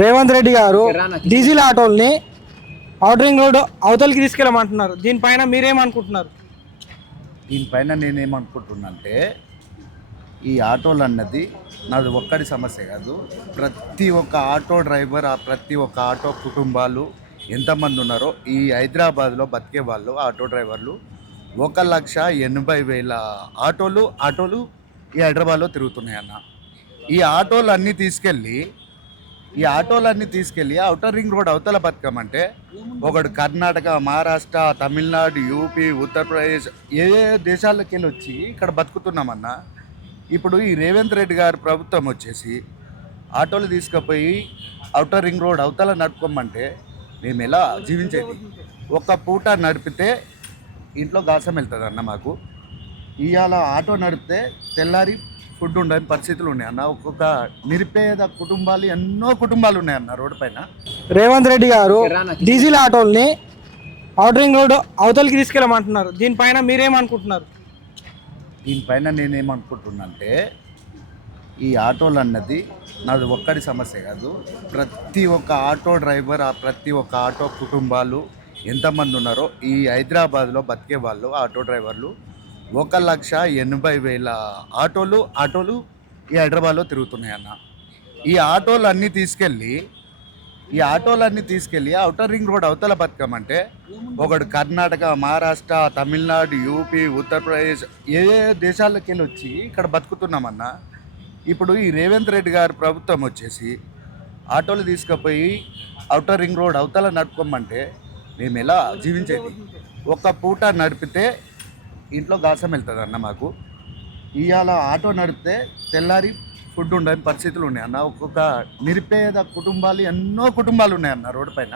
రేవంత్ రెడ్డి గారు diesel ఆటోల్ని outer ring road అవతలికి తీసుకెళ్ళమంటున్నారు. దీనిపైన మీరేమనుకుంటున్నారు? దీనిపైన నేనేమనుకుంటున్నా అంటే, ఈ ఆటోలు అన్నది నాది ఒక్కడి సమస్య కాదు. ప్రతి ఒక్క ఆటో డ్రైవర్, ఆ ప్రతి ఒక్క ఆటో కుటుంబాలు ఎంతమంది ఉన్నారో ఈ హైదరాబాద్లో బతికే వాళ్ళు ఆటో డ్రైవర్లు 1,80,000 ఆటోలు ఈ హైదరాబాద్లో తిరుగుతున్నాయి అన్న. ఈ ఆటోలన్నీ తీసుకెళ్ళి ఈ ఆటోలన్నీ తీసుకెళ్ళి ఔటర్ రింగ్ రోడ్ అవతల బతకమంటే ఒకడు కర్ణాటక, మహారాష్ట్ర, తమిళనాడు, యూపీ, ఉత్తరప్రదేశ్ ఏ దేశాలకు వెళ్ళి వచ్చి ఇక్కడ బతుకుతున్నామన్నా. ఇప్పుడు ఈ రేవంత్ రెడ్డి గారి ప్రభుత్వం వచ్చేసి ఆటోలు తీసుకుపోయి ఔటర్ రింగ్ రోడ్ అవతల నడుపుకోమంటే మేము ఎలా జీవించేది? ఒక పూట నడిపితే ఇంట్లో గాసం వెళ్తుంది అన్న మాకు. ఇవాళ ఆటో నడిపితే తెల్లారి ఫుడ్ ఉండని పరిస్థితులు ఉన్నాయి అన్న. ఒక్కొక్క నిరుపేద కుటుంబాలు, ఎన్నో కుటుంబాలు ఉన్నాయన్న రోడ్డు పైన. రేవంత్ రెడ్డి గారు డీజిల్ ఆటోల్ని ఔటరింగ్ రోడ్ అవతలికి తీసుకెళ్ళమంటున్నారు. దీనిపైన మీరేమనుకుంటున్నారు? దీనిపైన నేనేమనుకుంటున్నా అంటే, ఈ ఆటోలు అన్నది నాది ఒక్కడి సమస్య కాదు. ప్రతి ఒక్క ఆటో డ్రైవర్, ఆ ప్రతి ఒక్క ఆటో కుటుంబాలు ఎంతమంది ఉన్నారో ఈ హైదరాబాద్లో బతికే వాళ్ళు ఆటో డ్రైవర్లు 1,80,000 ఆటోలు ఈ హైదరాబాద్లో తిరుగుతున్నాయి అన్న. ఈ ఆటోలన్నీ తీసుకెళ్ళి ఔటర్ రింగ్ రోడ్ అవతల బతకమంటే ఒకడు కర్ణాటక, మహారాష్ట్ర, తమిళనాడు, యూపీ, ఉత్తరప్రదేశ్ ఏ దేశాలకు వెళ్ళి వచ్చి ఇక్కడ బతుకుతున్నామన్నా. ఇప్పుడు ఈ రేవంత్ రెడ్డి గారి ప్రభుత్వం వచ్చేసి ఆటోలు తీసుకుపోయి ఔటర్ రింగ్ రోడ్ అవతల నడుపుకోమంటే మేము ఎలా జీవించేది? ఒక పూట నడిపితే ఇంట్లో గాసం వెళ్తుంది అన్న మాకు. ఇవాళ ఆటో నడిపితే తెల్లారి ఫుడ్ ఉండని పరిస్థితులు ఉన్నాయి అన్న. ఒక్కొక్క నిరుపేద కుటుంబాలు, ఎన్నో కుటుంబాలు ఉన్నాయన్న రోడ్డు పైన.